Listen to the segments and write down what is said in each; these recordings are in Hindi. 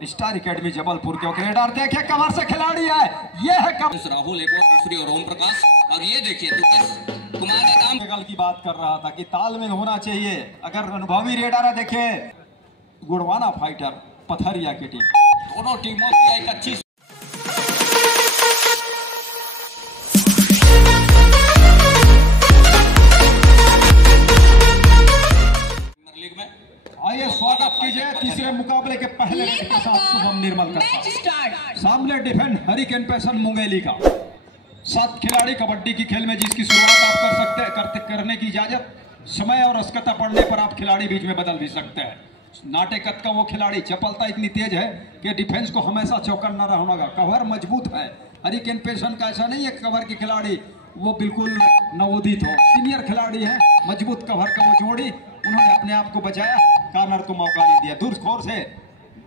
स्टार एकेडमी जबलपुर के रेडर देखिए कमर से खिलाड़ी है, ये है राहुल एक और दूसरी और ओम प्रकाश, और ये देखिए कुमार ने काम कल की बात कर रहा था कि तालमेल होना चाहिए। अगर अनुभवी रेडर है, देखिए गुड़वाना फाइटर पथरिया की टीम, दोनों टीमों की एक अच्छी लीग में। आइए स्वागत कीजिए तीसरे मुकाबले के पहले के साथ शुभम निर्मल का सामने डिफेंड हरिकेन पैसन मुंगेली का 7 खिलाड़ी कबड्डी की खेल में जिसकी शुरुआत आप कर सकते करने की इजाजत, समय और अस्कता पड़ने पर आप खिलाड़ी बीच में बदल भी सकते हैं। नाटे कद का वो खिलाड़ी, चपलता इतनी तेज है कि डिफेंस को हमेशा चौकन्ना रहना होगा। कवर मजबूत है, हरिकेन पैसन का ऐसा नहीं है कवर के खिलाड़ी वो बिल्कुल नवोदित हो, सीनियर खिलाड़ी है, मजबूत कवर का वो जोड़ी, उन्होंने अपने आप को बचाया, कार्नर को मौका नहीं दिया। दूर स्कोर से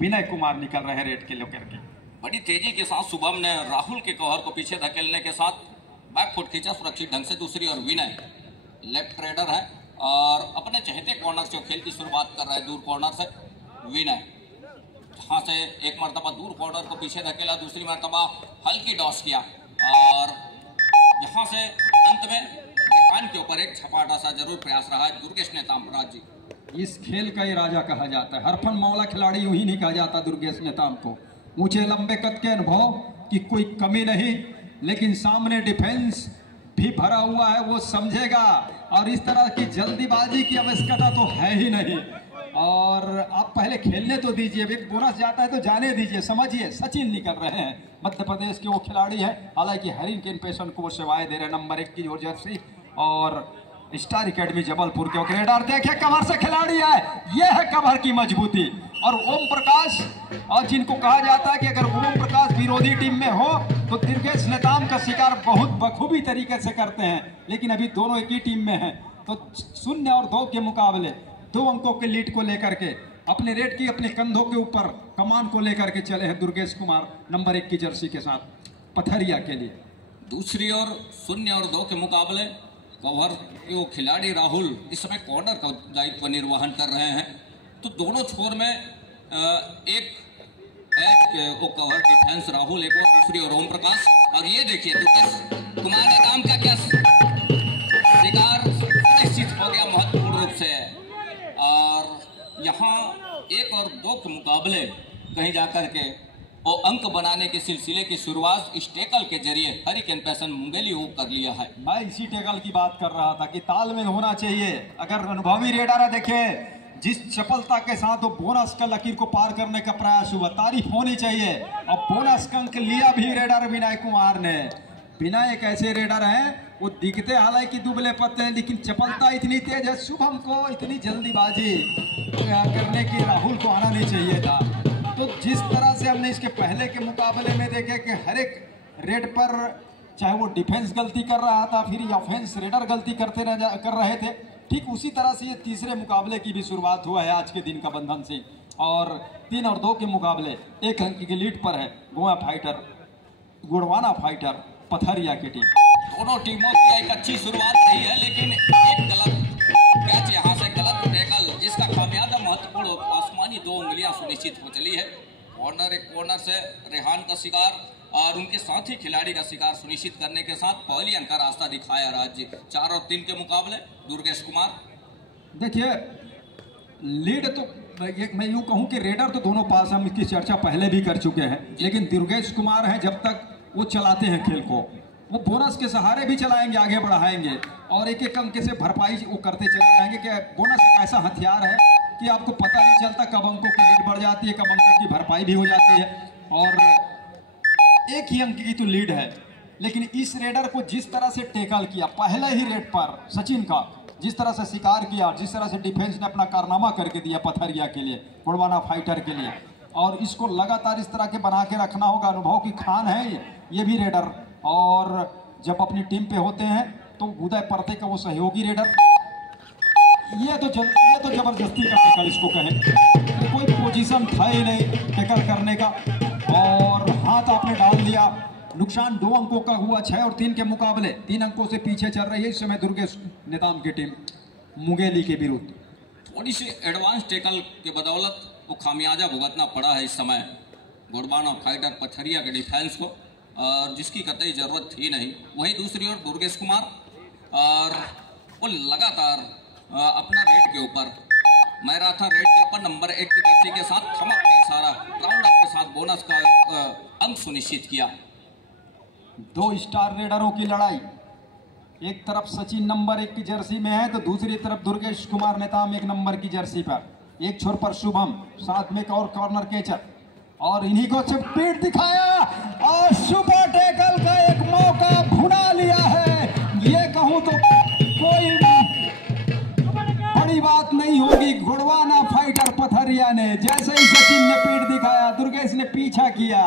विनय कुमार निकल रहे हैं रेड के लेकर के। बड़ी तेजी के साथ शुभम ने राहुल के कवर को पीछे धकेलने के साथ बैक फुट खींचा सुरक्षित ढंग से। दूसरी और विनय लेफ्ट रेडर है और अपने चहेते कॉर्नर से खेल की शुरुआत कर रहा है। दूर कॉर्नर से विनय, जहाँ से एक मरतबा दूर कॉर्नर को पीछे धकेला, दूसरी मरतबा हल्की डॉस किया और यहाँ से अंत में कान के ऊपर एक छपाटा सा जरूर प्रयास रहा है दुर्गेश नेताम जी। इस खेल का ही राजा कहा जाता है, हरफन मौला खिलाड़ी यूं ही नहीं कहा जाता दुर्गेश नेताम को। ऊंचे लंबे कद के अनुभव की कोई कमी नहीं, लेकिन सामने डिफेंस भी भरा हुआ है, वो समझेगा, और इस तरह की जल्दीबाजी की आवश्यकता तो है ही नहीं। और आप पहले खेलने तो दीजिए, एक बोनस जाता है तो जाने दीजिए। समझिए सचिन निकल रहे हैं, मध्य प्रदेश के वो खिलाड़ी है, हालांकि हरिकेन पैसन को सेवाएं दे रहे हैं, नंबर 1 की जोर जर्सी, और स्टार एकेडमी जबलपुर के रेडर देखिए कमर से खिलाड़ी है, ये है कमर की मजबूती। और ओम प्रकाश, और जिनको कहा जाता है कि अगर ओम प्रकाश विरोधी टीम में हो तो दुर्गेश नेताम का शिकार बहुत बखूबी तरीके से करते हैं, लेकिन अभी दोनों एक ही टीम में हैं, तो 0 और 2 के मुकाबले 2 अंकों के लीड को लेकर के अपने रेड की अपने कंधों के ऊपर कमान को लेकर के चले हैं दुर्गेश कुमार नंबर 1 की जर्सी के साथ पथरिया के लिए। दूसरी ओर 0 और 2 के मुकाबले कवर के वो खिलाड़ी राहुल इस समय कॉर्नर का दायित्व निर्वहन कर रहे हैं। तो दोनों छोर में एक वो कवर डिफेंस राहुल एक और दूसरी और ओम प्रकाश, और ये देखिए कुमार ने काम का क्या शिकार निश्चित हो गया महत्वपूर्ण रूप से। और यहाँ 1 और 2 के मुकाबले कहीं जाकर के वो अंक बनाने के सिलसिले की शुरुआत इस टेकल के जरिए हरिकेन पैसन मुंगेली को कर लिया है। मैं इसी टेकल की बात कर रहा था कि तालमेल होना चाहिए। अगर अनुभवी रेडर है, देखे जिस चपलता के साथ वो बोनस का लकीर को पार करने का प्रयास हुआ, तारीफ होनी चाहिए। और बोनस का अंक लिया भी रेडर विनय कुमार ने। विनय एक ऐसे रेडर हैं, वो दिखते हालांकि दुबले पत्ते हैं, लेकिन चपलता इतनी तेज है, शुभम को इतनी जल्दीबाजी करने की राहुल को आना नहीं चाहिए था। तो जिस तरह से हमने इसके पहले के मुकाबले में देखे कि हर एक रेड पर चाहे वो डिफेंस गलती कर रहा था, फिर ऑफेंस रेडर गलती कर रहे थे, ठीक उसी तरह से ये तीसरे मुकाबले की भी शुरुआत हुआ है आज के दिन का बंधन से। और 3 और 2 के मुकाबले 1 अंक की लीड पर है गुड़वाना फाइटर पथरिया की टीम। दोनों टीमों की एक अच्छी शुरुआत रही है, लेकिन एक गलत कैच यहाँ से गलत टैकल जिसका खामियाजा महत्वपूर्ण आसमानी 2 उंगलियां सुनिश्चित हो चली है। कॉर्नर से रेहान का शिकार और उनके साथी खिलाड़ी का शिकार सुनिश्चित करने के साथ पहली अंक का रास्ता दिखाया राज्य। 4 और 3 के मुकाबले दुर्गेश कुमार। देखिए लीड तो मैं यूं कहूं कि रेडर तो दोनों पास, हम इसकी चर्चा पहले भी कर चुके हैं, लेकिन दुर्गेश कुमार हैं, जब तक वो चलाते हैं खेल को, वो बोनस के सहारे भी चलाएंगे, आगे बढ़ाएंगे, और एक एक अंक से भरपाई वो करते चले जाएंगे। कि बोनस एक ऐसा हथियार है कि आपको पता नहीं चलता कब अंकों की लीड बढ़ जाती है, कब अंकों की भरपाई भी हो जाती है। और 1 ही अंक की तो लीड है, लेकिन इस रेडर को जिस तरह से टेकल किया पहले ही रेड पर सचिन का, जिस तरह से शिकार किया, जिस तरह से डिफेंस ने अपना कारनामा करके दिया पथरिया के लिए, गुड़वाना फाइटर के लिए, और इसको लगातार इस तरह के बना के रखना होगा। अनुभव की खान है ये भी रेडर, और जब अपनी टीम पे होते हैं तो उदय परते का वो सहयोगी रेडर, ये तो जबरदस्ती का टेकल इसको कहें, कोई पोजीशन था ही नहीं टेकल करने का, और हाथ आपने डाल दिया। नुकसान 2 अंकों का हुआ। 6 और 3 के मुकाबले 3 अंकों से पीछे चल रही है इस समय दुर्गेश नेताम की टीम मुंगेली के विरुद्ध। थोड़ी सी एडवांस टेकल के बदौलत वो खामियाजा भुगतना पड़ा है इस समय गुड़बाना फाइटर पथरिया के डिफेंस को, और जिसकी कतई ज़रूरत थी नहीं। वहीं दूसरी ओर दुर्गेश कुमार और वो लगातार अपना रेट के ऊपर मैराथन रेट के ऊपर नंबर 1 की जर्सी के साथ थमक का इशारा राउंड अप के साथ बोनस का अंक सुनिश्चित किया। 2 स्टार रेडरों की लड़ाई, एक तरफ सचिन नंबर 1 की जर्सी में है तो दूसरी तरफ दुर्गेश कुमार नेताम 1 नंबर की जर्सी पर। एक छोर पर शुभम, साथ में एक और कॉर्नर कैचर, और इन्हीं को स्पीड दिखाया और सुपर टैकल का एक मौका भुना लिया है। ये कहूं तो कोई बड़ी बात नहीं होगी। गुड़वाना फाइटर पथरिया ने जैसे ही सचिन ने पीठ दिखाया, दुर्गेश ने पीछा किया,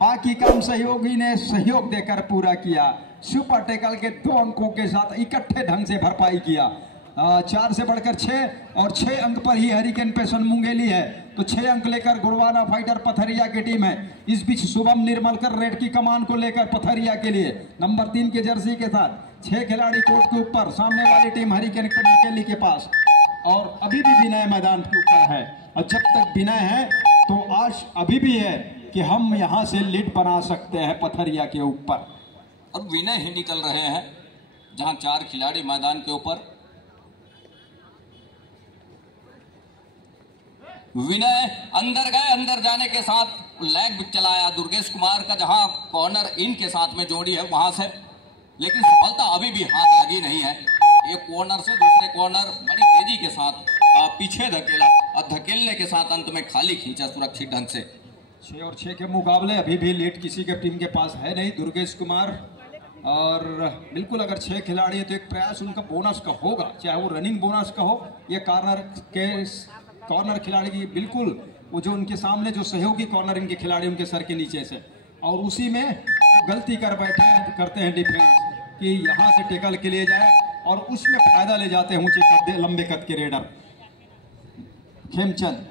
बाकी काम सहयोगी ने सहयोग देकर पूरा किया। सुपर टैकल के 2 अंकों के साथ इकट्ठे ढंग से भरपाई किया। 4 से बढ़कर 6 और 6 अंक पर ही हरिकेन पेशन मुंगेली है, तो 6 अंक लेकर गुड़वाना फाइटर पथरिया की टीम है। इस बीच शुभम निर्मलकर रेड की कमान को लेकर पथरिया के लिए नंबर 3 के जर्सी के साथ 6 खिलाड़ी कोर्ट के ऊपर, सामने वाली टीम हरिकेन मुंगेली के पास, और अभी भी विनय मैदान के ऊपर है। और जब तक विनय है तो आश अभी भी है कि हम यहाँ से लीड बना सकते हैं पथरिया के ऊपर। और विनय ही निकल रहे हैं, जहां 4 खिलाड़ी मैदान के ऊपर। विनय अंदर गए, अंदर जाने के साथ लेग चलाया दुर्गेश कुमार का, जहां कॉर्नर इन के साथ में जोड़ी है वहां से, लेकिन सफलता अभी भी हाथ लगी नहीं है। एक कॉर्नर से दूसरे कॉर्नर बड़ी तेजी के साथ पीछे धकेला और धकेलने के साथ अंत में खाली खींचा सुरक्षित ढंग से। 6 और 6 के मुकाबले अभी भी लीड किसी के टीम के पास है नहीं। दुर्गेश कुमार, और बिल्कुल अगर 6 खिलाड़ी है तो एक प्रयास उनका बोनस का होगा, चाहे वो रनिंग बोनस का हो या कॉर्नर खिलाड़ी की, बिल्कुल वो जो उनके सामने जो सहयोगी कॉर्नर इनके खिलाड़ी उनके सर के नीचे से, और उसी में गलती कर करते हैं डिफेंस कि यहाँ से टेकल के लिए जाए और उसमें फायदा ले जाते हैं ऊंचे कद लंबे कद के रेडर। खेमचंद,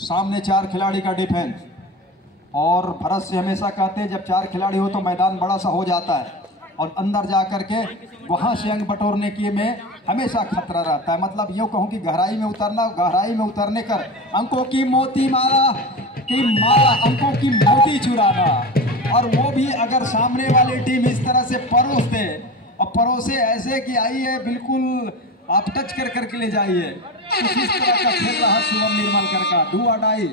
सामने 4 खिलाड़ी का डिफेंस, और भरत से हमेशा कहते हैं जब 4 खिलाड़ी हो तो मैदान बड़ा सा हो जाता है, और अंदर जा करके वहां से अंक बटोरने की में हमेशा खतरा रहता है। मतलब यूँ कहूँ कि गहराई में उतरने कर अंकों की मोती माला अंकों की मोती चुराना, और वो भी अगर सामने वाली टीम इस तरह से परोस दे, और परोसे ऐसे कि आइए बिल्कुल आप टच कर करके ले जाइए, कुछ इस तरह का खेल रहा शुभम निर्मलकर का। डू और डाई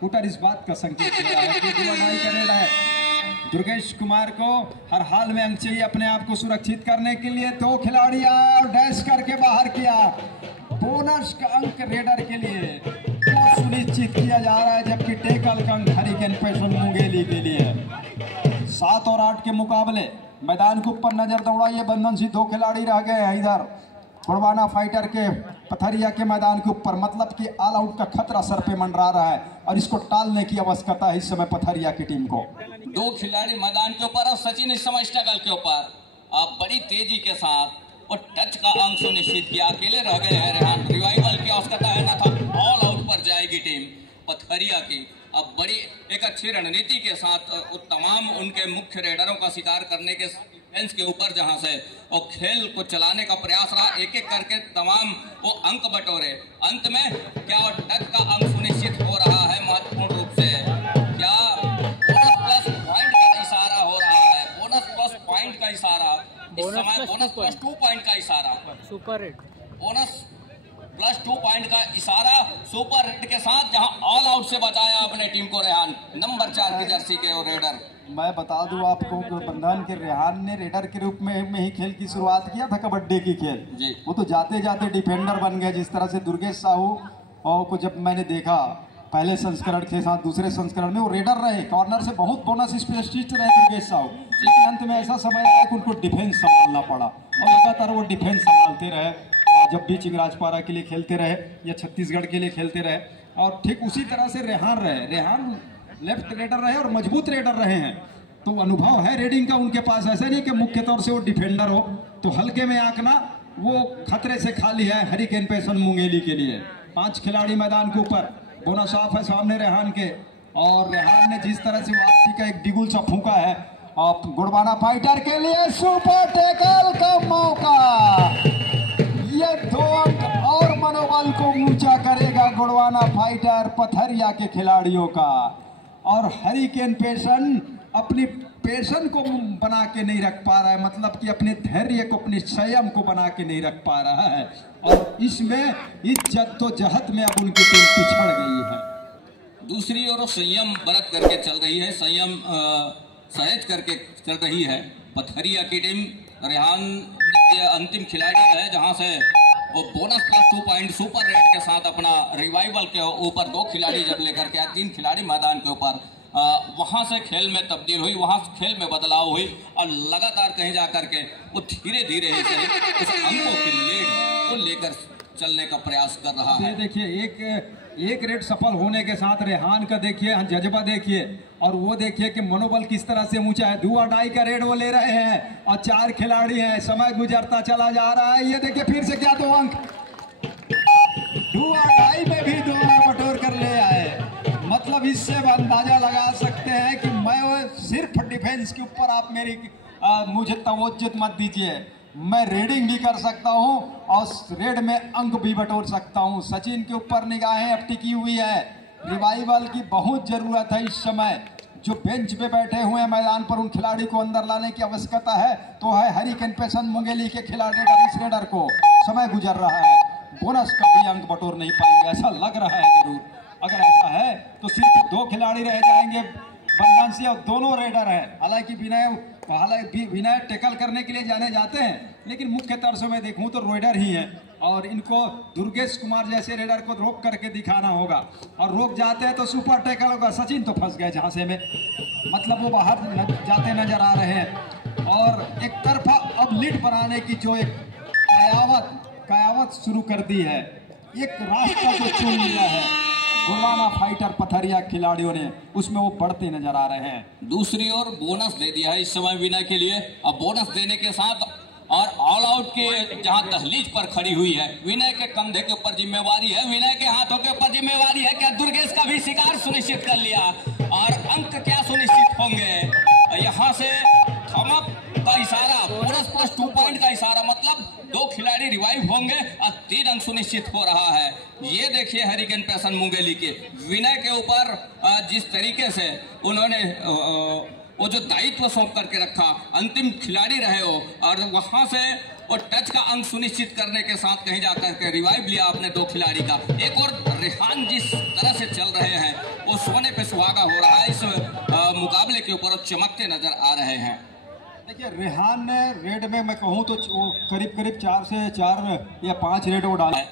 पुटर इस बात का संकेत दे रहा है कि डू और डाई करेगा है। दुर्गेश कुमार को हर हाल में अंक चाहिए अपने आप को सुरक्षित करने के लिए। 2 खिलाड़ी आए और डैश करके बाहर किया। बोनस का अंक रेडर के लिए वो सुनिश्चित किया जा रहा है, जबकि टेकल का अंक हरिकेन पेशन मुंगेली के लिए। 7 और 8 के मुकाबले मैदान के ऊपर नजर दौड़ाइए। बंधन से 2 खिलाड़ी रह गए हैं इधर गुड़वाना फाइटर के पथरिया के मैदान के ऊपर, मतलब कि ऑल आउट का खतरा सर पे मंडरा रहा है और इसको टालने की आवश्यकता है इस समय पथरिया की टीम को। 2 खिलाड़ी मैदान के ऊपर और सचिन इस समय स्ट्रगल के ऊपर अब बड़ी तेजी के साथ और टच का अंक सुनिश्चित किया। अकेले रह गए हैं रेहान, रिवाइवल की आवश्यकता है ना था। ऑल आउट पर जाएगी टीम पथरिया की। अब बड़ी एक अच्छी रणनीति के साथ तमाम उनके मुख्य रेडरों का शिकार करने के एंस के ऊपर जहां से और खेल को चलाने का प्रयास रहा, एक एक करके तमाम वो अंक बटोरे। अंत में क्या टच का अंक सुनिश्चित हो रहा है महत्वपूर्ण रूप से, क्या बोनस प्लस पॉइंट का इशारा हो रहा है, बोनस प्लस पॉइंट का इशारा इस समय, बोनस प्लस 2 पॉइंट का इशारा, super red bonus plus 2 point का इशारा सुपर रेड के साथ, जहां ऑल आउट से बचाया अपने टीम को रेहान नंबर 4 की जर्सी के और रेडर। मैं बता दूं आपको कि बंधन के रेहान ने रेडर के रूप में ही खेल की शुरुआत किया था, कबड्डी की खेल जी। वो तो जाते जाते डिफेंडर बन गए। जिस तरह से दुर्गेश साहू और को जब मैंने देखा पहले संस्करण के साथ दूसरे संस्करण में वो रेडर रहे, कॉर्नर से बहुत बोनस स्पेशलिस्ट रहे दुर्गेश साहू, लेकिन अंत में ऐसा समय आया कि उनको डिफेंस संभालना पड़ा और लगातार वो डिफेंस संभालते रहे। जब भी चिंगराजपारा के लिए खेलते रहे या छत्तीसगढ़ के लिए खेलते रहे, और ठीक उसी तरह से रेहान रहे। रेहान लेफ्ट रेडर रहे और मजबूत रेडर रहे हैं, तो अनुभव है रेडिंग का उनके पास। ऐसा नहीं कि मुख्य तौर से वो डिफेंडर हो, तो हल्के में आंकना वो खतरे से खाली है हरिकेन पेशन मुंगेली के लिए। 5 खिलाड़ी मैदान के ऊपर, बोनस ऑफ है सामने रेहान के, और रेहान ने जिस तरह से वापसी का एक बिगुल सा फूंका है और गुड़वाना फाइटर के लिए सुपर टैकल का मौका। ये 2 अंक और मनोबल को ऊंचा करेगा गोंडवाना फाइटर पथरिया के खिलाड़ियों का। और हरिकेन पेशन अपनी पेशन को बना के नहीं रख पा रहा है, मतलब कि अपने धैर्य को, अपने संयम को बना के नहीं रख पा रहा है। और इसमें इस जद्दोजहद में अब उनकी टीम पिछड़ गई है। दूसरी ओर संयम बरत करके चल रही है, संयम सहज करके चल रही है पथरिया की टीम। रेहान अंतिम खिलाड़ी है जहां से वो bonus plus 2 point super rate के साथ अपना रिवाइवल के ऊपर 2 खिलाड़ी जब लेकर के आए, 3 खिलाड़ी मैदान के ऊपर, वहां से खेल में तब्दील हुई, वहां से खेल में बदलाव हुई और लगातार कहीं जा करके वो धीरे धीरे ही उस अंकों की लीड को लेकर चलने का प्रयास कर रहा है। देखिए एक रेड सफल होने के साथ रेहान का देखिए जज्बा देखिए, और वो देखिए कि मनोबल किस तरह से ऊंचा है। 2 का रेड वो ले रहे हैं और 4 खिलाड़ी हैं, समय गुजरता चला जा रहा है। ये देखिए फिर से क्या 2 अंक 2 में भी 2 बटोर कर ले आए। मतलब इससे अंदाजा लगा सकते हैं कि मैं सिर्फ डिफेंस के ऊपर आप मुझे तवज्जो मत दीजिए, मैं रेडिंग भी कर सकता हूं और रेड में अंक भी बटोर सकता हूं। सचिन के ऊपर निगाहें अब टिकी हुई है। रिवाइवल की बहुत जरूरत है इस समय। जो बेंच पे बैठे हुए हैं मैदान पर, उन खिलाड़ी को अंदर लाने की आवश्यकता है। तो है हरिकेन पेशन मुंगेली के खिलाड़ी इस रेडर को समय गुजर रहा है, बोनस का भी अंक बटोर नहीं पाएंगे, ऐसा लग रहा है जरूर। अगर ऐसा है तो सिर्फ 2 खिलाड़ी रह जाएंगे बंगांसी, और दोनों रेडर हैं। हालांकि विनय टैकल करने के लिए जाने जाते हैं, लेकिन मुख्य तौर से मैं देखूं तो रेडर ही हैं। और इनको दुर्गेश कुमार जैसे रेडर को रोक करके दिखाना होगा, और रोक जाते हैं तो सुपर टैकल होगा। सचिन तो फंस गए झांसे में, मतलब वो बाहर जाते नजर आ रहे हैं। और एक तरफा अब लीड बनाने की जो एक कयावत शुरू कर दी है, एक रास्ता जो चुन लिया है गोंडवाना फाइटर पथरिया खिलाड़ियों ने, उसमें वो बढ़ते नजर आ रहे हैं। दूसरी ओर बोनस दे दिया है इस समय विनय के लिए। अब बोनस देने के साथ और ऑल आउट के जहां दहलीज पर खड़ी हुई है, विनय के कंधे के ऊपर जिम्मेवारी है, विनय के हाथों के ऊपर जिम्मेवारी है। क्या दुर्गेश का भी शिकार सुनिश्चित कर लिया, और अंक क्या सुनिश्चित होंगे। यहाँ से थम अप का इशारा, बोनस प्लस 2 पॉइंट का इशारा, मतलब 2 खिलाड़ी रिवाइव होंगे और 3 अंक सुनिश्चित हो रहा है। ये देखिए हरिकेन पेशन मुंगेली के विनय के ऊपर जिस तरीके से उन्होंने वो जो दायित्व सौंप करके रखा, अंतिम खिलाड़ी रहे हो, और वहां से वो टच का अंक सुनिश्चित करने के साथ कहीं जाकर के रिवाइव लिया अपने 2 खिलाड़ी का। एक और रेहान जिस तरह से चल रहे हैं, वो सोने पे सुहागा हो रहा है इस मुकाबले के ऊपर, चमकते नजर आ रहे हैं। देखिए रेहान ने रेड में मैं कहूँ तो करीब 4 से 4 या 5 रेड वो डाले,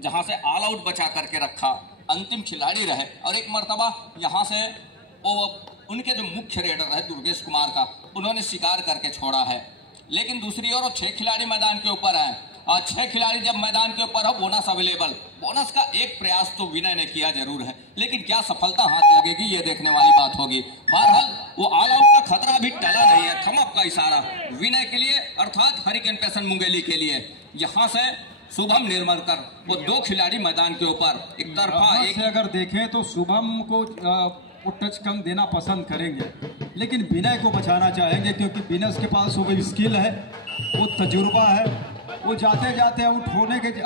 जहां से ऑल आउट बचा करके रखा, अंतिम खिलाड़ी रहे। और एक मर्तबा यहाँ से वो उनके जो मुख्य रेडर है दुर्गेश कुमार का, उन्होंने शिकार करके छोड़ा है। लेकिन दूसरी ओर 6 खिलाड़ी मैदान के ऊपर हैं, और 6 खिलाड़ी जब मैदान के ऊपर हो, बोनस अवेलेबल, बोनस का एक प्रयास तो विनय ने किया जरूर है, लेकिन क्या सफलता हाथ लगेगी ये देखने वाली बात होगी। बहरहाल वो ऑल आउट का खतरा अभी टला नहीं है। थम अप का इशारा विनय के लिए, अर्थात हरिकेन पेशन मुंगेली के लिए। यहाँ से शुभम निर्मलकर, वो 2 खिलाड़ी मैदान के ऊपर एक तरफा। एक अगर देखें तो शुभम को वो टच कम देना पसंद करेंगे, लेकिन विनय को बचाना चाहेंगे, क्योंकि विनय के पास वो स्किल है, वो तजुर्बा है, वो जाते जाते आउट होने के कि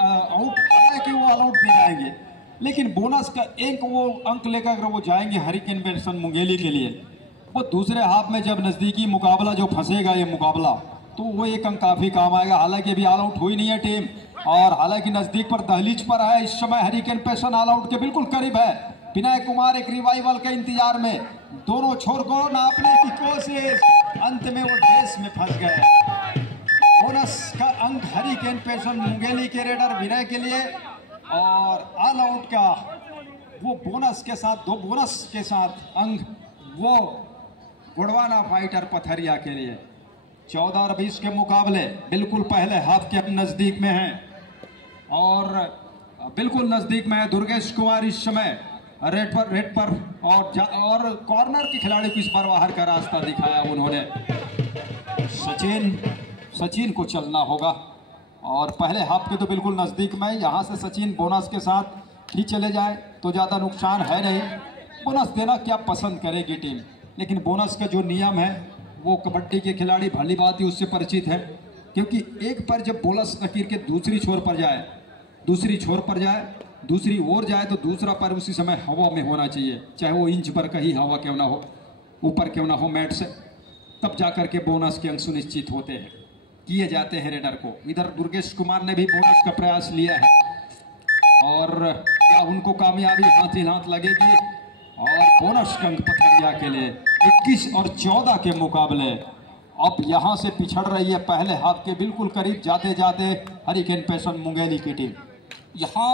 वो ऑल आउट दे जाएंगे। लेकिन बोनस का एक वो अंक लेकर अगर वो जाएंगे हरिकेन पेशन मुंगेली के लिए, वो दूसरे हाफ में जब नज़दीकी मुकाबला जो फंसेगा ये मुकाबला, तो वो एक अंक काफ़ी काम आएगा। हालांकि अभी ऑल आउट हुई नहीं है टीम, और हालांकि नज़दीक पर दहलीज पर है इस समय हरिकेन पेशन, ऑल आउट के बिल्कुल करीब है। विनय कुमार एक रिवाइवल के इंतजार में, दोनों छोर को नापने की कोशिश, अंत में वो रेस में फंस गए। बोनस का अंक हरिकेन पेशन मुंगेली के रेडर विनय के लिए, और ऑल आउट का वो बोनस के साथ 2 बोनस के साथ अंक वो गोंडवाना फाइटर पथरिया के लिए। 14 और 20 के मुकाबले बिल्कुल पहले हाफ के नजदीक में हैं, और बिल्कुल नजदीक में है दुर्गेश कुमार इस समय रेड पर और कॉर्नर के खिलाड़ी को इस बार बाहर का रास्ता दिखाया उन्होंने। सचिन को चलना होगा, और पहले हाफ के तो बिल्कुल नज़दीक में, यहाँ से सचिन बोनस के साथ ही चले जाए तो ज़्यादा नुकसान है नहीं। बोनस देना क्या पसंद करेगी टीम, लेकिन बोनस का जो नियम है वो कबड्डी के खिलाड़ी भली बात ही उससे परिचित है, क्योंकि एक पर जब बोनस लकीर के दूसरी छोर पर जाए दूसरी ओर जाए तो दूसरा पैर उसी समय हवा में होना चाहिए, चाहे वो इंच भर का ही हवा क्यों ना हो, ऊपर क्यों ना हो मैट से, तब जाकर के बोनस के अंक सुनिश्चित होते हैं, किए जाते हैं रेडर को। इधर दुर्गेश कुमार ने भी बोनस का प्रयास लिया है और क्या उनको कामयाबी हाथ ही हाथ लगेगी। और बोनस का अंक पथरिया के लिए 21 और 14 के मुकाबले अब यहाँ से पिछड़ रही है पहले हाफ के बिल्कुल करीब जाते जाते हरिकेन पैशन मुंगेली की टीम। यहाँ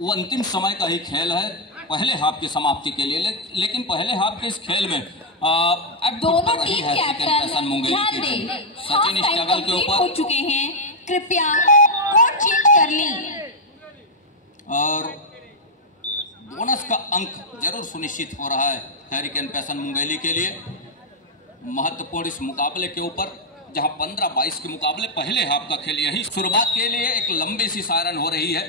वो अंतिम समय का ही खेल है पहले हाफ की समाप्ति के लिए, लेकिन पहले हाफ के इस खेल में दोनों टीम कैप्टन ध्यान दें, सचिन स्ट्रगल के ऊपर हो चुके हैं, कृपया कोड चेंज कर लें और बोनस का अंक जरूर सुनिश्चित हो रहा है हरिकेन पैशन मुंगेली के लिए। महत्वपूर्ण इस मुकाबले के ऊपर जहां 15-22 के मुकाबले पहले हाफ का खेल यही शुरुआत के लिए एक लंबी सी सायरन हो रही है।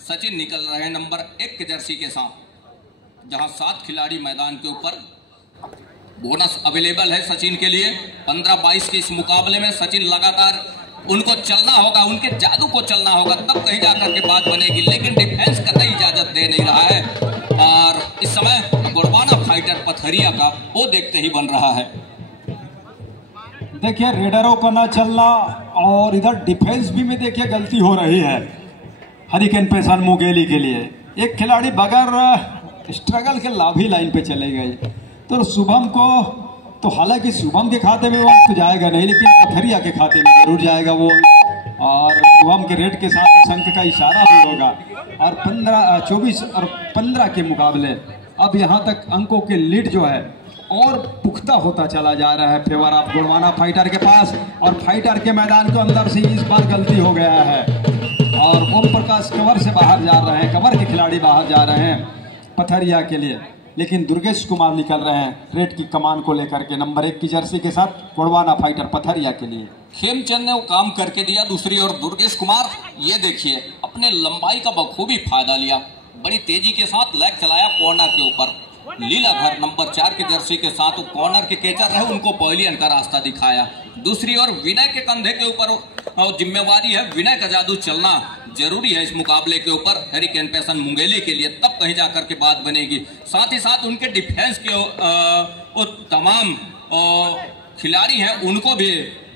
सचिन निकल रहे हैं नंबर 1 के जर्सी के साथ, जहां 7 खिलाड़ी मैदान के ऊपर। बोनस अवेलेबल है सचिन के लिए। 15-22 के इस मुकाबले में सचिन लगातार उनको चलना होगा, उनके जादू को चलना होगा, तब कहीं जाकर के बात बनेगी, लेकिन डिफेंस करने की इजाजत दे नहीं रहा है। और इस समय गोड़वाना फाइटर पथरिया का वो देखते ही बन रहा है। देखिए रेडरों का ना चलना और इधर डिफेंस भी में देखिए गलती हो रही है हरिकेन पैशन मुंगेली के लिए। एक खिलाड़ी बगैर स्ट्रगल के लाभी लाइन पे चले गए, तो शुभम को तो हालांकि शुभम के खाते में वो तो जाएगा नहीं, लेकिन पथरिया के खाते में जरूर जाएगा वो। और शुभम के रेड के साथ इस अंक का इशारा भी होगा। और 24 और 15 के मुकाबले अब यहाँ तक अंकों के लीड जो है और पुख्ता होता चला जा रहा है फेवर ऑफ गोड़वाना फाइटर के पास। और फाइटर के मैदान के अंदर से इस बार गलती हो गया है और ओम प्रकाश कवर से बाहर जा रहे हैं, कवर के खिलाड़ी बाहर जा रहे हैं पथरिया के लिए, लेकिन दुर्गेश कुमार निकल रहे हैं रेड की कमान को लेकर के नंबर 1 की जर्सी के साथ गोड़वाना फाइटर पथरिया के लिए। खेमचंद ने वो काम करके दिया। दूसरी ओर दुर्गेश कुमार ये देखिए अपने लंबाई का बखूबी फायदा लिया, बड़ी तेजी के साथ लेग चलाया कॉर्नर के ऊपर। लीलाधर नंबर 4 के जर्सी के साथ वो कॉर्नर के केचर रहे, उनको पवेलियन का रास्ता दिखाया। दूसरी ओर विनय के कंधे के ऊपर जिम्मेवारी है, विनय का जादू चलना जरूरी है इस मुकाबले के ऊपर हरिकेन पैशन मुंगेली के लिए, तब कहीं जाकर के बात बनेगी। साथ ही साथ उनके डिफेंस के वो तमाम खिलाड़ी हैं, उनको भी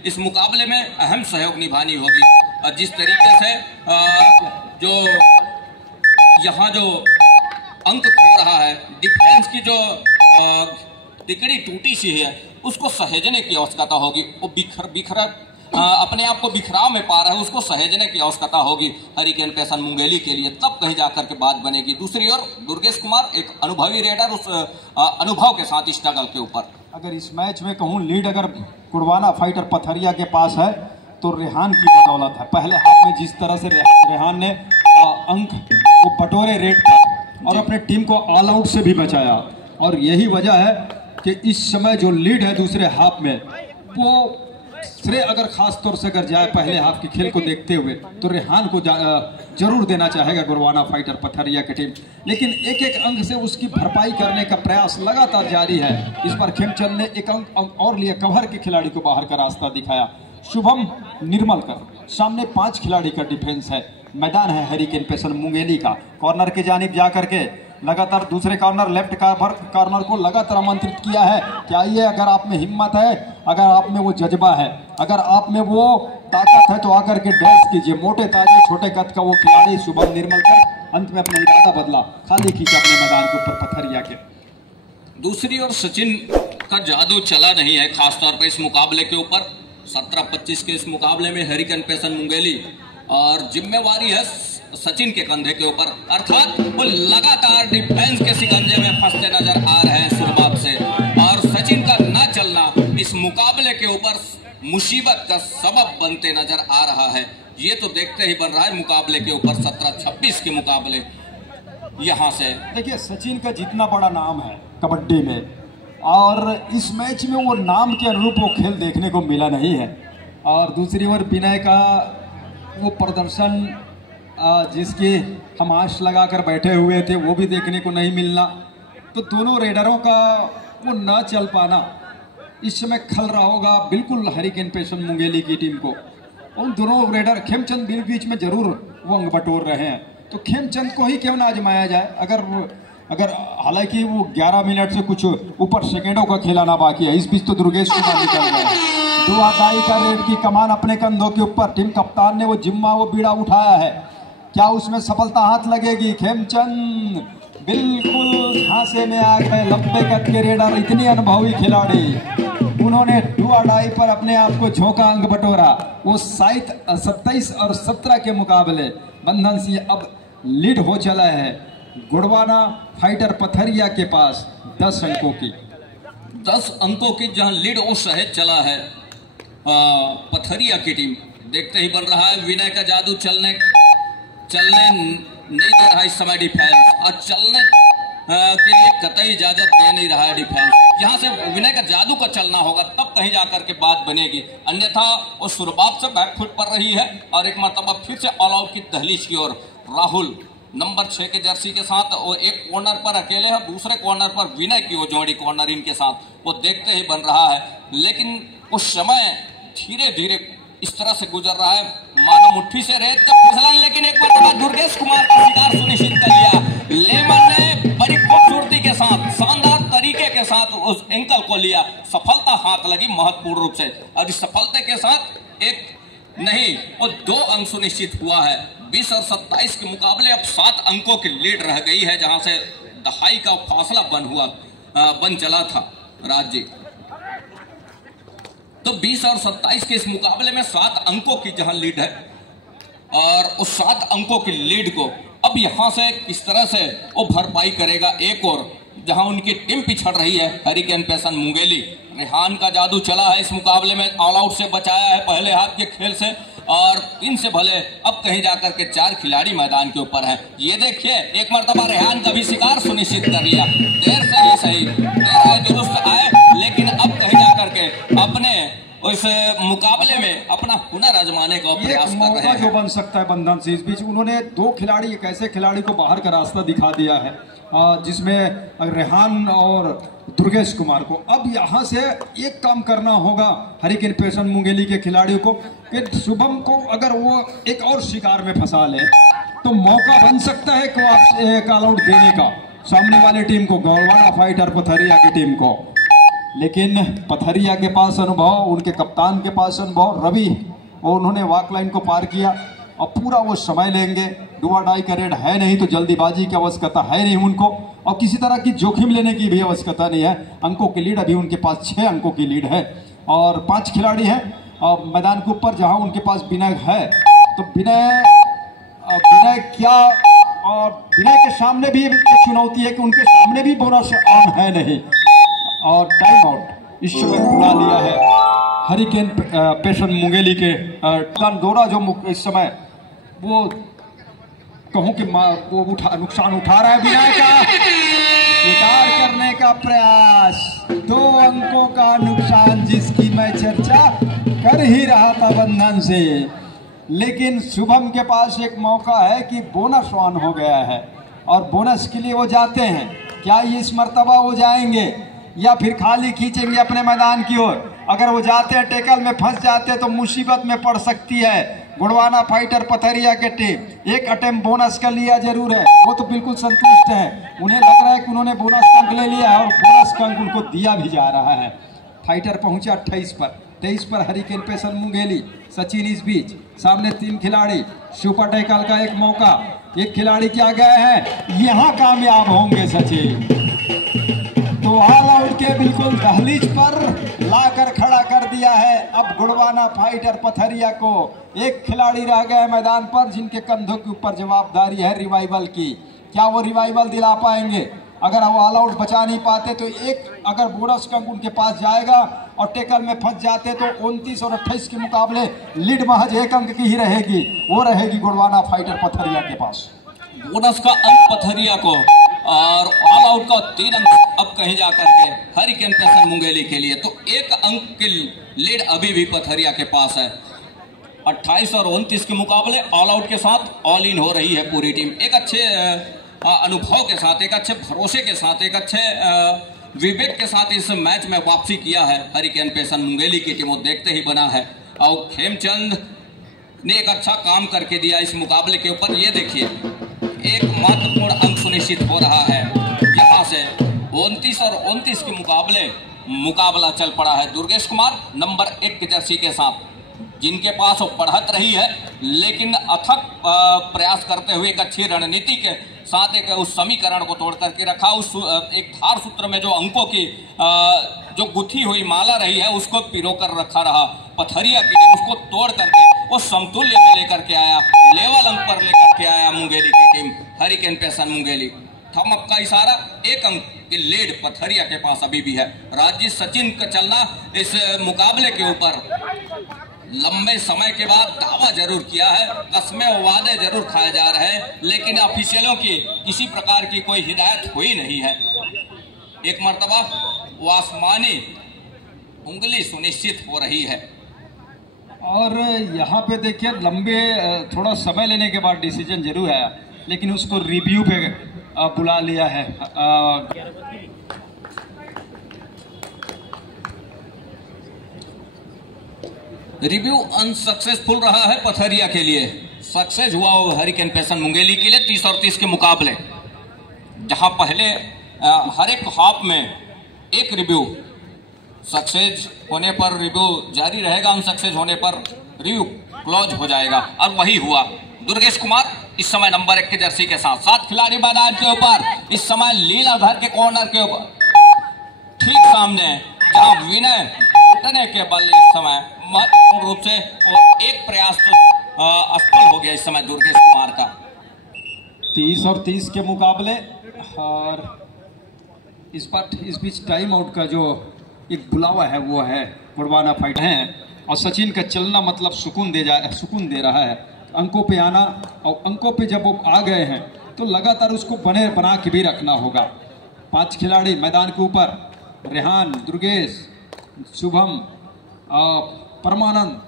इस मुकाबले में अहम सहयोग निभानी होगी। और जिस तरीके से जो यहाँ जो अंक खो रहा है, डिफेंस की जो टिकड़ी टूटी सी है, उसको सहेजने की आवश्यकता होगी। वो बिखरा अपने आप को बिखराव में पा रहा है, उसको सहेजने की आवश्यकता होगी हरिकेन पैशन मुंगेली के लिए, तब कहीं जाकर के बात बनेगी। दूसरी ओर दुर्गेश कुमार एक अनुभवी रेडर, उस अनुभव के साथ स्ट्रगल के ऊपर। अगर इस मैच में कहूँ लीड अगर गोड़वाना फाइटर पथरिया के पास है तो रेहान की बदौलत है। पहले हाथ में जिस तरह से रेहान ने अंक वो बटोरे रेड पर और अपने टीम को ऑल आउट से भी बचाया, और यही वजह है कि इस समय जो लीड है दूसरे हाफ में, वो श्रेय अगर खास तौर से अगर जाए पहले हाफ के खेल को देखते हुए तो रेहान को जरूर देना चाहेगा गोड़वाना फाइटर पथरिया की टीम। लेकिन एक एक अंक से उसकी भरपाई करने का प्रयास लगातार जारी है। इस बार खेमचंद ने एक अंक और लिया, कवर के खिलाड़ी को बाहर का रास्ता दिखाया। शुभम निर्मल कर सामने 5 खिलाड़ी का डिफेंस है। मैदान है हरिकेन पैशन मुंगेली का। कॉर्नर के जानिब जा करके लगातार दूसरे कॉर्नर लेफ्ट कॉर्नर को लगातार आमंत्रित किया है कि आइए, अगर आप में हिम्मत है, अगर आप में वो जज्बा है, अगर आप में वो ताकत है, तो आकर के डैश कीजिए। मोटे ताजे छोटे कद का वो खिलाड़ी शुभम निर्मल कर अंत में अपना इरादा बदला, खाली खींचा अपने मैदान के ऊपर पथरिया के। दूसरी ओर सचिन का जादू चला नहीं है, खासतौर पर इस मुकाबले के ऊपर। 17-25 के इस मुकाबले में हरिकेन पैशन मुंगेली और जिम्मेवारी है सचिन के कंधे के ऊपर, अर्थात वो लगातार डिफेंस के शिकंजे में फंसते नजर आ रहे हैं शुरुआत से। और सचिन का ना चलना इस मुकाबले के ऊपर मुसीबत का सबब बनते नजर आ रहा है। ये तो देखते ही बन रहा है मुकाबले के ऊपर 17-26 के मुकाबले। यहाँ से देखिए सचिन का जितना बड़ा नाम है कबड्डी में, और इस मैच में वो नाम के अनुरूप वो खेल देखने को मिला नहीं है। और दूसरी ओर विनय का वो प्रदर्शन जिसकी हम आश लगाकर बैठे हुए थे, वो भी देखने को नहीं मिलना। तो दोनों रेडरों का वो न चल पाना इस समय खल रहा होगा बिल्कुल हरिकेन पैशन मुंगेली की टीम को। उन दोनों रेडर खेमचंद बीच में जरूर वो अंग बटोर रहे हैं, तो खेमचंद को ही क्यों ना आजमाया जाए। अगर हालांकि वो 11 मिनट से कुछ ऊपर सेकेंडों का खिलाना बाकी है। इस बीच तो दुर्गेश कुमार निकल गए। दुआदाई का रेड की कमान अपने कंधों के ऊपर, टीम कप्तान ने वो जिम्मा वो बीड़ा उठाया है, क्या उसमें सफलता हाथ लगेगी। खेमचंद बिल्कुल झांसे में आ गए। लंबे कद के रेडर, इतनी अनुभवी खिलाड़ी, उन्होंने दुआदाई पर अपने आप को झोंका, अंक बटोरा। वो 27 और 17 के मुकाबले बंधन सिंह अब लीड हो चला है गुड़वाना फाइटर पथरिया के पास 10 अंकों की। 10 अंकों की जहां लीड वो सहज चला है पथरिया की टीम। देखते ही बन रहा है विनय का जादू चलने नहीं दे रहा इस समय डिफेंस, और चलने के लिए कतई इजाजत दे नहीं रहा है डिफेंस। यहाँ से विनय का जादू का चलना होगा, तब कहीं जाकर के बात बनेगी, अन्यथा वो शुरुआत से बैकफुट पर रही है। और एक मरतबा फिर से ऑल आउट की दहलीज की ओर राहुल नंबर 6 के जर्सी के साथ वो एक कॉर्नर पर अकेले है, दूसरे कॉर्नर पर विनय की वो जोड़ी कॉर्नर इनके साथ वो देखते ही बन रहा है। लेकिन उस समय धीरे धीरे इस तरह से गुजर रहा है मानो मुट्ठी से रेत का फिसलन। लेकिन एक बार दुर्गेश कुमार का शिकार सुनिश्चित कर लिया। लेमन ने बड़ी खूबसूरती के साथ, शानदार तरीके के साथ उस एंकल को लिया। सफलता हाथ लगी महत्वपूर्ण रूप से, और इस सफलता के साथ एक नहीं और 2 अंक सुनिश्चित हुआ है। 20 और 27 के मुकाबले अब 7 अंकों की लीड रह गई है, जहां से दहाई का फासला बन चला था राज्य। तो 20 और 27 के इस मुकाबले में 7 अंकों की जहां लीड है, और उस 7 अंकों की लीड को अब यहां से किस तरह से वो भरपाई करेगा। एक और जहां उनकी टीम पिछड़ रही है हरिकेन पैसन मुंगेली। रेहान का जादू चला है इस मुकाबले में, ऑल आउट से बचाया है पहले हाथ के खेल से, और 3 से भले अब कहीं जाकर के 4 खिलाड़ी मैदान के ऊपर हैं। ये देखिए एक मर्तबा रेहान का भी शिकार सुनिश्चित कर लिया। देर से ही सही, देर आए दुरुस्त आए, लेकिन अब कहीं जाकर के अपने उस मुकाबले में अपना हुनर आजमाने का प्रयास कर रहे हैं। जो बन सकता है बंधन से, इस बीच उन्होंने 2 खिलाड़ी, एक ऐसे खिलाड़ी को बाहर का रास्ता दिखा दिया है जिसमें रेहान और दुर्गेश कुमार को। अब यहाँ से एक काम करना होगा हरिकेन पैसन मुंगेली के खिलाड़ियों को कि शुभम को अगर वो एक और शिकार में फंसा ले तो मौका बन सकता है कि ऑल आउट देने का सामने वाली टीम को, गौरवाना फाइटर पथरिया की टीम को। लेकिन पथरिया के पास अनुभव, उनके कप्तान के पास अनुभव, रवि, और उन्होंने वॉक लाइन को पार किया और पूरा वो समय लेंगे। डुआडाई का रेड है नहीं तो जल्दीबाजी की आवश्यकता है नहीं उनको, और किसी तरह की जोखिम लेने की भी आवश्यकता नहीं है। अंकों की लीड अभी उनके पास 6 अंकों की लीड है, और 5 खिलाड़ी हैं और मैदान के ऊपर जहां उनके पास विनय है। तो विनय क्या, और विनय के सामने भी एक चुनौती है कि उनके सामने भी बोनस ऑन है नहीं, और टाइम आउट इस समय बुला लिया है हरिकेन पैसन मुंगेली के दौरा, जो इस समय वो कहूं कि वो नुकसान उठा रहा है। विनय का शिकार करने का प्रयास, 2 अंकों का नुकसान जिसकी मैं चर्चा कर ही रहा था बंधन से। लेकिन शुभम के पास एक मौका है कि बोनस ऑन हो गया है और बोनस के लिए वो जाते हैं। क्या इस मर्तबा वो जाएंगे या फिर खाली खींचेंगे अपने मैदान की ओर? अगर वो जाते हैं टेकल में फंस जाते हैं तो मुसीबत में पड़ सकती है गुड़वाना फाइटर पथरिया के टीम। एक अटेम्प्ट बोनस का लिया जरूर है, वो तो बिल्कुल संतुष्ट है। उन्हें लग रहा है कि उन्होंने बोनस का अंक ले लिया है और बोनस का अंक उनको दिया भी जा रहा है। फाइटर पहुंचे 28 पर, 23 पर हरिकेन पैसन मुंगेली। सचिन इस बीच सामने 3 खिलाड़ी, सुपर टैकल का एक मौका, एक खिलाड़ी क्या गए हैं, यहाँ कामयाब होंगे सचिन। तो ऑल आउट के बिल्कुल दहलीज पर लाकर खड़ा कर दिया है। अब गुड़वाना फाइटर पथरिया को एक खिलाड़ी रह गए मैदान पर जिनके कंधों के ऊपर जवाबदारी है रिवाइवल की। क्या वो रिवाइवल दिला पाएंगे? अगर वो ऑल आउट बचा नहीं पाते तो एक अगर बोनस का अंक उनके पास जाएगा, और टेकल में फंस जाते तो 29 और 28 के मुकाबले लीड महज 1 अंक की ही रहेगी, वो रहेगी गुड़वाना फाइटर पथरिया के पास। बोनस का अंक पथरिया को और ऑल आउट का 3 अंक अब कहीं जाकर के हरिकेन पैसन मुंगेली के लिए। तो 1 अंक की लीड अभी भी पथरिया के पास है। 28 और 29 के मुकाबले ऑल आउट के साथ ऑल इन हो रही है पूरी टीम। एक अच्छे अनुभव के साथ, एक अच्छे भरोसे के साथ, एक अच्छे विवेक के साथ इस मैच में वापसी किया है हरिकेन पैसन मुंगेली की टीम। वो देखते ही बना है, और खेमचंद ने एक अच्छा काम करके दिया इस मुकाबले के ऊपर। ये देखिए महत्वपूर्ण अंक सुनिश्चित हो रहा है। यहाँ से 29 और 29 के मुकाबला चल पड़ा है दुर्गेश कुमार नंबर 1 की जर्सी के साथ, जिनके पास वो बढ़त रही है, लेकिन अथक प्रयास करते हुए एक अच्छी रणनीति के साथ एक उस समीकरण को तोड़ करके रखा। उस एक धार सूत्र में जो अंकों की जो गुथी हुई माला रही है उसको पिरो कर रखा रहा पथरिया की टीम, उसको तोड़ करके वो समतुल्य में लेकर के आया, लेवल अंक पर लेकर के आया मुंगेली की टीम, हरिकेन पैसन मुंगेली। थम अप का इशारा, 1 अंक की लीड पथरिया के पास अभी भी है। राजीव सचिन का चलना इस मुकाबले के ऊपर लंबे समय के बाद दावा जरूर किया है, कस्में और वादे जरूर खाए जा रहे हैं, लेकिन ऑफिशियलों की किसी प्रकार की कोई हिदायत हुई नहीं है। एक मर्तबा वो आसमानी उंगली सुनिश्चित हो रही है। और यहाँ पे देखिए लंबे थोड़ा समय लेने के बाद डिसीजन जरूर आया, लेकिन उसको रिव्यू पे बुला लिया है। रिव्यू अनसक्सेसफुल रहा है पथरिया के लिए, सक्सेस हुआ वो हरिकेन पैसन मुंगेली के लिए 30 और 30 के मुकाबले, जहां पहले हर एक हाफ में एक रिव्यू सक्सेस होने पर रिव्यू जारी रहेगा, अनसक्सेस होने पर रिव्यू क्लोज हो जाएगा, और वही हुआ। दुर्गेश कुमार इस समय नंबर 1 की जर्सी के साथ 7 खिलाड़ी मैदान के ऊपर, इस समय लीलाधर के कॉर्नर के ऊपर ठीक सामने, जहां विनय उठने के बल इस समय महत्वपूर्ण रूप से एक प्रयास तो असफल हो गया इस समय दुर्गेश कुमार का। 30 और 30 के मुकाबले, और इस बीच टाइम आउट का जो एक बुलावा है वो है गुड़वाना फाइट है, और सचिन का चलना मतलब सुकून दे रहा है, अंकों पे आना, और अंकों पे जब वो आ गए हैं तो लगातार उसको बना के भी रखना होगा। 5 खिलाड़ी मैदान के ऊपर, रेहान, दुर्गेश, शुभम, परमानंद,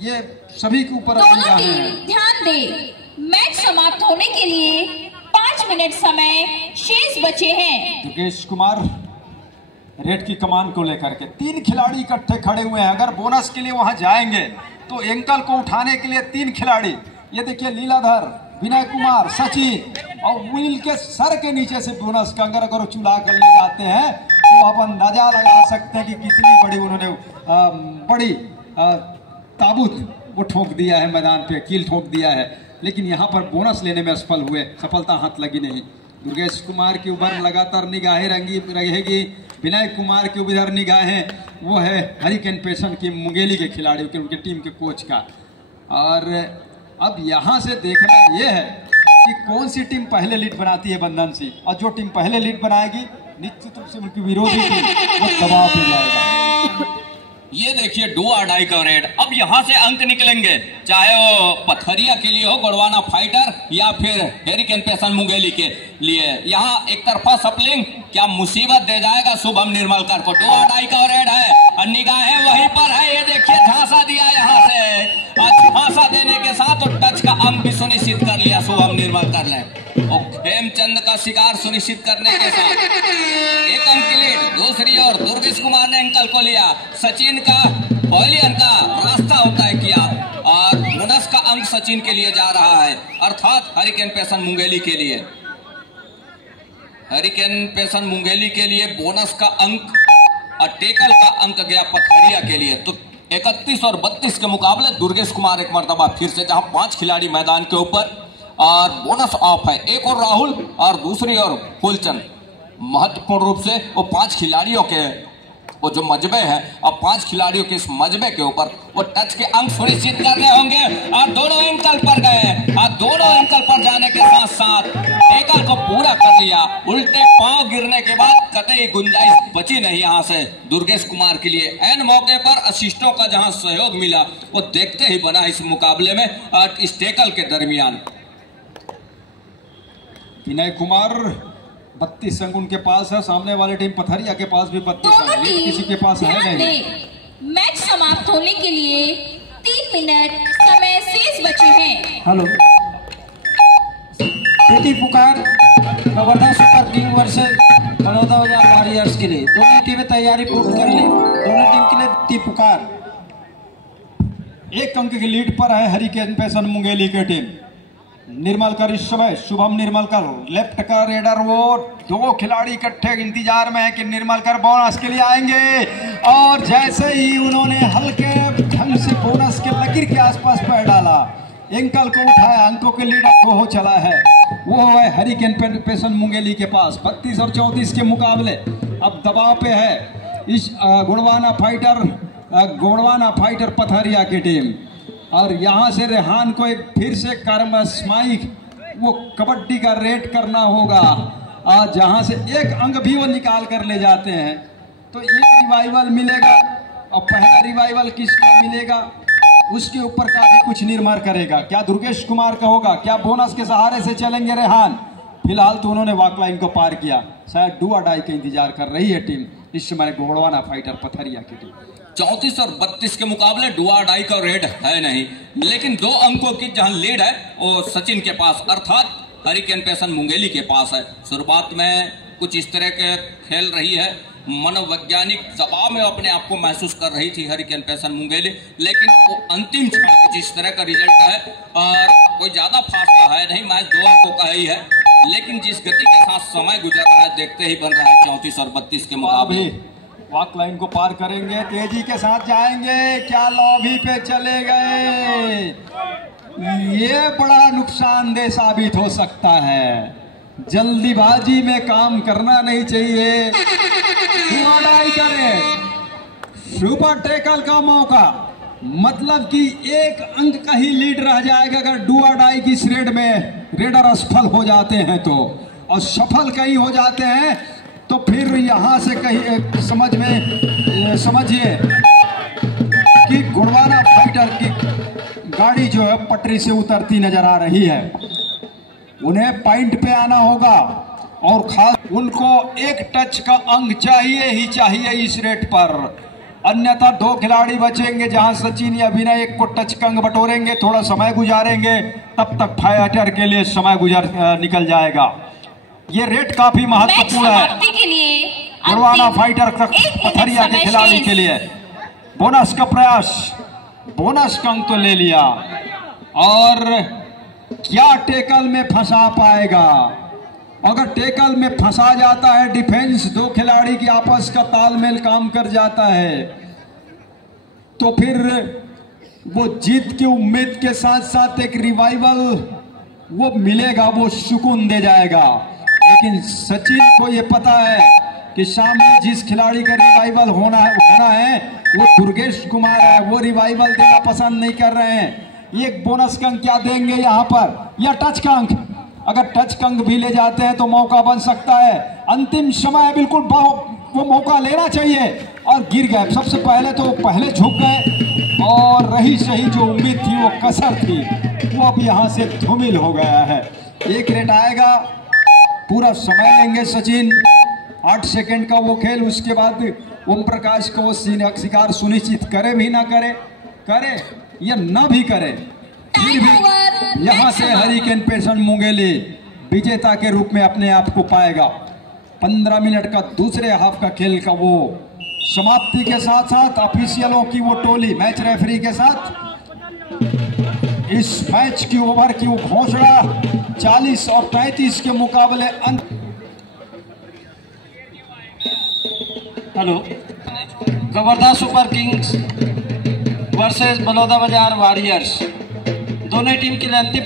ये सभी के ऊपर ध्यान दे। मैच समाप्त होने के लिए 5 मिनट समय शेष बचे हैं। दुर्गेश कुमार रेड की कमान को लेकर के 3 खिलाड़ी इकट्ठे खड़े हुए हैं। अगर बोनस के लिए वहां जाएंगे तो एंकल को उठाने के लिए 3 खिलाड़ी, ये देखिए लीलाधर, विनय कुमार, सचिन, और व्हील के सर के नीचे से बोनस का अगर चुला कर ले जाते हैं तो आप अंदाजा लगा सकते हैं कि कितनी बड़ी उन्होंने बड़ी ताबूत वो ठोक दिया है, मैदान पे कील ठोक दिया है, लेकिन यहाँ पर बोनस लेने में असफल हुए, सफलता हाथ लगी नहीं। दुर्गेश कुमार के ऊपर लगातार निगाहें रहेगी, विनय कुमार के उधर निगाहें वो है हरिकेन पैसन की मुंगेली के खिलाड़ी के, उनके टीम के कोच का। और अब यहाँ से देखना ये है कि कौन सी टीम पहले लीड बनाती है बंधन से, और जो टीम पहले लीड बनाएगी निश्चित रूप से उनकी विरोधी टीम वो दबाव में जाएगा। ये देखिए डू और डाई का रेड, अब यहाँ से अंक निकलेंगे, चाहे वो पथरिया के लिए हो गुड़वाना फाइटर या फिर हरिकेन पैसन मुंगेली के लिए। यहाँ एक तरफा सपलिंग क्या मुसीबत दे जाएगा शुभम निर्मलकर को। डू और डाई का रेड है और निगाहें वहीं पर है, ये देखिए झांसा दिया यहाँ से, और झांसा देने के साथ और टच का अंक भी सुनिश्चित कर लिया शुभम निर्मलकर ने, और खेमचंद का शिकार सुनिश्चित करने के साथ 1 अंक की लीड। दूसरी ओर दुर्गेश कुमार ने अंकल को लिया, सचिन का पहले अंक का रास्ता होता है किया, और बोनस का अंक सचिन के लिए जा रहा है, अर्थात हरिकेन पैसन मुंगेली के लिए। हरिकेन पैसन मुंगेली के लिए बोनस का अंक और टेकल का अंक गया पथरिया के लिए। तो 31 और 32 के मुकाबले दुर्गेश कुमार एक मर्तबा फिर से, जहां 5 खिलाड़ी मैदान के ऊपर और बोनस ऑफ है, एक और राहुल और दूसरी ओर फुलचंद। महत्वपूर्ण रूप से वो 5 खिलाड़ियों के वो जो मजबे हैं, और 5 खिलाड़ियों के इस मजबे के ऊपर वो टच के अंक सुनिश्चित करने होंगे, और दोनों एंकल पर गए, और दोनों एंकल पर जाने के साथ साथ टेकल को पूरा कर लिया। उल्टे पांव गिरने के बाद कतई गुंजाइश बची नहीं यहाँ से दुर्गेश कुमार के लिए। एन मौके पर असिस्टों का जहां सहयोग मिला वो देखते ही बना इस मुकाबले में, और इस टेकल के दरमियान विनय कुमार 32 अंक उनके पास है, सामने वाले टीम पथरिया के पास भी 32 अंक, किसी के पास है नहीं। मैच समाप्त होने के लिए 3 मिनट समय शेष बचे हैं। हेलो, प्रीति पुकार Kawardha super king versus Baroda warriors के लिए दोनों टीमें तैयारी पूर्ण कर ले। दोनों टीम के लिए प्रीति पुकार। 1 अंक की लीड पर है हरिकेन पैसन मुंगेली की टीम। निर्मलकर इस समय, शुभम निर्मलकर लेफ्ट का रेडर, वो दो खिलाड़ी इकट्ठे इंतजार में है कि निर्मलकर बोनस के लिए आएंगे। और जैसे ही उन्होंने हल्के ढंग से बोनस के लकीर के आसपास पैर डाला, एंकल को उठाया, अंकों के लीडर को हो चला है, वो है हरिकेन पेशन मुंगेली के पास 32 और 34 के मुकाबले। अब दबाव पे है इस गोंडवाना फाइटर पथरिया की टीम। और यहाँ से रेहान को एक फिर से कर्मस्माई वो कबड्डी का रेट करना होगा, और जहाँ से एक अंक भी वो निकाल कर ले जाते हैं तो एक रिवाइवल मिलेगा। और पहला रिवाइवल किसको मिलेगा उसके ऊपर काफी कुछ निर्भर करेगा। क्या दुर्गेश कुमार का होगा, क्या बोनस के सहारे से चलेंगे रेहान? फिलहाल तो उन्होंने वॉक लाइन को पार किया, शायद डू और डाई का इंतजार कर रही है टीम इस समय गोंडवाना फाइटर पथरिया की टीम। 34 और 32 के मुकाबले डुआ डाई का रेड है नहीं, लेकिन 2 अंकों की जहां लीड है वो सचिन के पास अर्थात हरिकेन पेशन मुंगेली के पास है। शुरुआत में कुछ इस तरह के खेल रही है, मनोवैज्ञानिक दबाव में अपने आप को महसूस कर रही थी हरिकेन पेशन मुंगेली, लेकिन वो अंतिम क्षण कुछ इस तरह का रिजल्ट है और कोई ज्यादा फासला है नहीं, मैच 2 अंकों का ही है, लेकिन जिस गति के साथ समय गुजर रहा है देखते ही बन रहा है 34 और 32 के मुकाबले। वॉक लाइन को पार करेंगे, तेजी के साथ जाएंगे, क्या लॉबी पे चले गए, ये बड़ा नुकसानदेह साबित हो सकता है। जल्दीबाजी में काम करना नहीं चाहिए। करें सुपर टेकल का मौका, मतलब कि एक अंक का ही लीड रह जाएगा अगर डू और डाई की इस रेड में रेडर असफल हो जाते हैं तो, और सफल कहीं हो जाते हैं तो फिर यहां से कहीं समझिए कि गोंडवाना फाइटर की गाड़ी जो है पटरी से उतरती नजर आ रही है। उन्हें पॉइंट पे आना होगा और खास उनको एक टच का अंक चाहिए ही चाहिए इस रेट पर, अन्यथा 2 खिलाड़ी बचेंगे जहां सचिन या विनय एक को टच का अंक बटोरेंगे, थोड़ा समय गुजारेंगे, तब तक फाइटर के लिए समय निकल जाएगा। ये रेट काफी महत्वपूर्ण है गोंडवाना फाइटर पथरिया के खिलाड़ी के लिए। बोनस का प्रयास, बोनस का अंक तो ले लिया, और क्या टेकल में फंसा पाएगा? अगर टेकल में फंसा जाता है, डिफेंस 2 खिलाड़ी की आपस का तालमेल काम कर जाता है, तो फिर वो जीत की उम्मीद के साथ साथ एक रिवाइवल वो मिलेगा, वो सुकून दे जाएगा। लेकिन सचिन को ये पता है कि सामने जिस खिलाड़ी का रिवाइवल होना है वो दुर्गेश कुमार है, वो रिवाइवल देना पसंद नहीं कर रहे हैं। एक बोनस का अंक क्या देंगे यहाँ पर, या टच का अंक? अगर टच का अंक भी ले जाते हैं तो मौका बन सकता है। अंतिम समय बिल्कुल वो मौका लेना चाहिए, और गिर गए। सबसे पहले तो पहले झुक गए, और रही सही जो उम्मीद थी, वो कसर थी, वो अब यहाँ से धूमिल हो गया है। एक रेट आएगा, पूरा समय लेंगे सचिन, 8 सेकंड का वो खेल, उसके बाद ओम प्रकाश को वो शिकार सुनिश्चित करे भी ना करे या ना भी करे, फिर भी यहाँ से हरिकेन पेशन मुंगेली विजेता के रूप में अपने आप को पाएगा। 15 मिनट का दूसरे हाफ का खेल का वो समाप्ति के साथ साथ ऑफिशियलों की वो टोली मैच रेफरी के साथ इस मैच की ओवर की वो घोषणा 40 और 33 के मुकाबले अंत। Hello, Govardha super kings versus Balodabazar warriors, दोनों टीम के लिए अंतिम